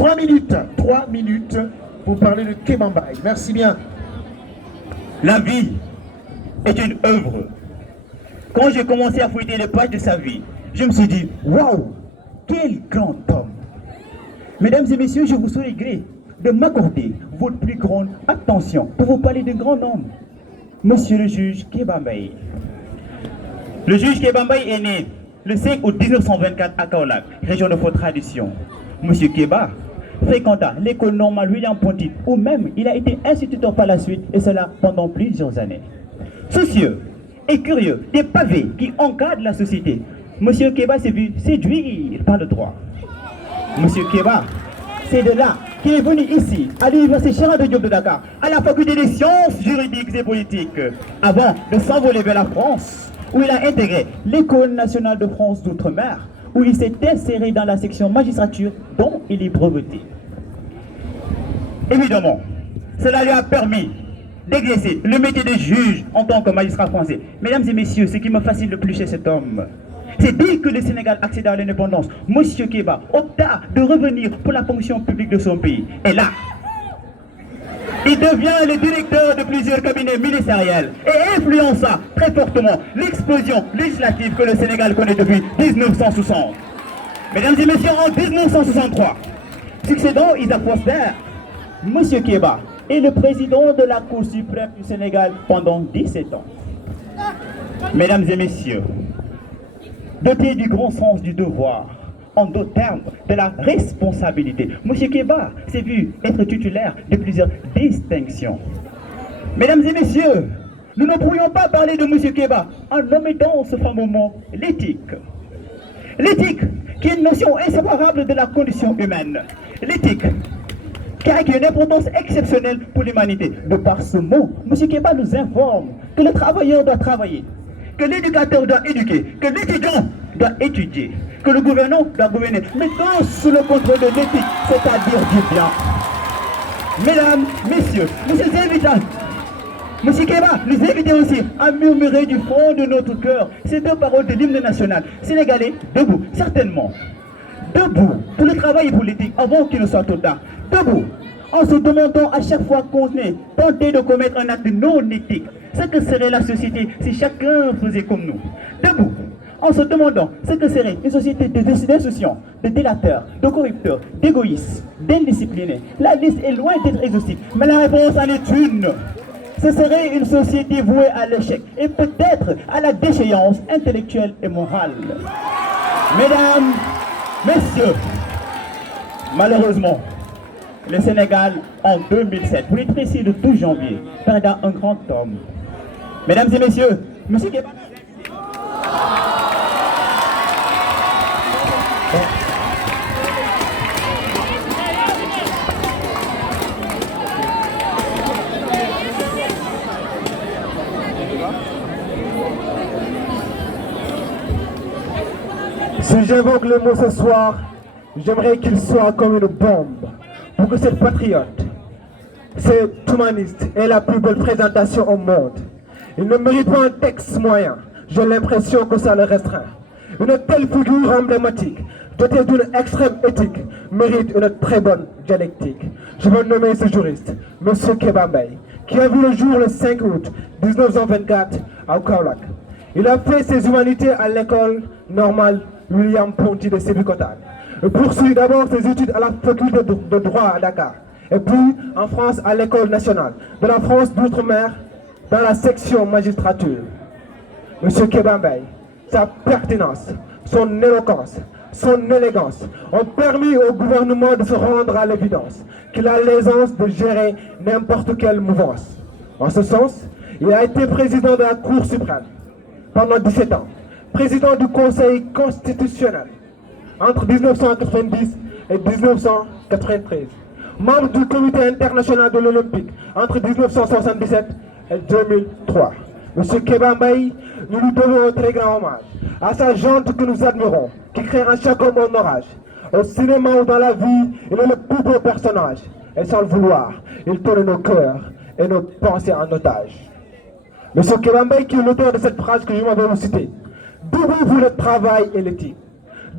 3 minutes pour parler de Kéba Mbaye. Merci bien. La vie est une œuvre. Quand j'ai commencé à fouiller les pages de sa vie, je me suis dit, waouh, quel grand homme. Mesdames et messieurs, je vous souhaite gré de m'accorder votre plus grande attention pour vous parler d'un grand homme, Monsieur le juge Kéba Mbaye. Le juge Kéba Mbaye est né le 5 août 1924 à Kaolack, région de Fort Tradition. Monsieur Kéba fréquenta l'école normale William Ponty, où même il a été instituteur par la suite, et cela pendant plusieurs années. Soucieux et curieux des pavés qui encadrent la société, Monsieur Kéba s'est vu séduire par le droit. Monsieur Kéba, c'est de là qu'il est venu ici, à l'université Cheikh Anta Diop de Dakar, à la faculté des sciences juridiques et politiques, avant de s'envoler vers la France, où il a intégré l'École nationale de France d'outre-mer, où il s'est inséré dans la section magistrature dont il est breveté. Évidemment, cela lui a permis d'exercer le métier de juge en tant que magistrat français. Mesdames et messieurs, ce qui me fascine le plus chez cet homme, c'est dès que le Sénégal accéda à l'indépendance, Monsieur Kéba opta de revenir pour la fonction publique de son pays. Et là, il devient le directeur de plusieurs cabinets ministériels et influença très fortement l'explosion législative que le Sénégal connaît depuis 1960. Mesdames et messieurs, en 1963, succédant Isaac Foster, Monsieur Kéba est le président de la Cour suprême du Sénégal pendant 17 ans. Mesdames et messieurs, doté du grand sens du devoir, en d'autres termes, de la responsabilité, M. Kéba s'est vu être titulaire de plusieurs distinctions. Mesdames et messieurs, nous ne pourrions pas parler de M. Kéba en omettant ce fameux mot, l'éthique. L'éthique, qui est une notion inséparable de la condition humaine. L'éthique, qui a une importance exceptionnelle pour l'humanité. De par ce mot, M. Kéba nous informe que le travailleur doit travailler, que l'éducateur doit éduquer, que l'étudiant doit étudier, que le gouvernant doit gouverner, mais tout sous le contrôle de l'éthique, c'est-à-dire du bien. Mesdames, messieurs, nous sommes invités. Monsieur Kéba nous invite aussi à murmurer du fond de notre cœur ces deux paroles de l'hymne national. Sénégalais, debout, certainement. Debout pour le travail et pour l'éthique avant qu'il ne soit trop tard. Debout, en se demandant à chaque fois qu'on est tenté de commettre un acte non éthique. Ce que serait la société si chacun faisait comme nous. Debout, en se demandant ce que serait une société d'insouciants, de délateurs, de corrupteurs, d'égoïstes, d'indisciplinés. La liste est loin d'être exhaustive, mais la réponse en est une. Ce serait une société vouée à l'échec et peut-être à la déchéance intellectuelle et morale. Mesdames, messieurs, malheureusement, le Sénégal en 2007, pour être précis le 12 janvier, perdant un grand homme. Mesdames et messieurs, Monsieur Kéba. Si j'évoque le mot ce soir, j'aimerais qu'il soit comme une bombe, pour que cette patriote, cet humaniste ait la plus belle présentation au monde. Il ne mérite pas un texte moyen, j'ai l'impression que ça le restreint. Une telle figure emblématique, dotée d'une extrême éthique, mérite une très bonne dialectique. Je veux nommer ce juriste, M. Kéba Mbaye, qui a vu le jour le 5 août 1924 à Kaolack. Il a fait ses humanités à l'école normale William Ponty de Sébikotane. Il poursuit d'abord ses études à la faculté de droit à Dakar, et puis en France à l'école nationale de la France d'outre-mer dans la section magistrature. M. Kéba Mbaye, sa pertinence, son éloquence, son élégance ont permis au gouvernement de se rendre à l'évidence qu'il a l'aisance de gérer n'importe quelle mouvance. En ce sens, il a été président de la Cour suprême pendant 17 ans, président du Conseil constitutionnel entre 1990 et 1993, membre du Comité international de l'Olympique entre 1977 et 2003. M. Kéba Mbaye, nous lui devons un très grand hommage à sa gente que nous admirons, qui crée en chaque homme un orage. Au cinéma ou dans la vie, il est le plus beau personnage. Et sans le vouloir, il tourne nos cœurs et nos pensées en otage. M. Kéba Mbaye, qui est l'auteur de cette phrase que je m'avais vous citer. Debout pour le travail et l'éthique.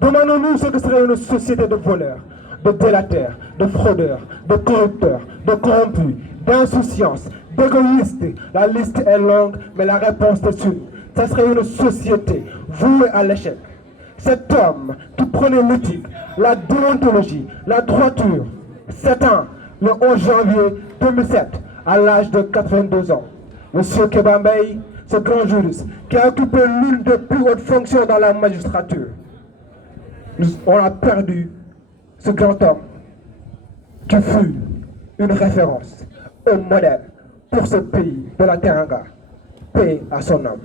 Demandons-nous ce que serait une société de voleurs, de délateurs, de fraudeurs, de corrupteurs, de corrompus, d'insouciance, d'égoïstes. La liste est longue, mais la réponse est une. Ce serait une société vouée à l'échec. Cet homme qui prenait l'éthique, la déontologie, la droiture, s'éteint le 11 janvier 2007 à l'âge de 82 ans. Monsieur Kéba Mbaye, ce grand juriste qui a occupé l'une des plus hautes fonctions dans la magistrature. On a perdu ce grand homme qui fut une référence, un modèle pour ce pays de la Teranga. Paix à son âme.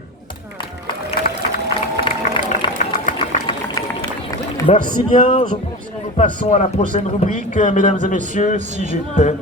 Merci bien. Je pense que nous passons à la prochaine rubrique. Mesdames et messieurs, si j'étais...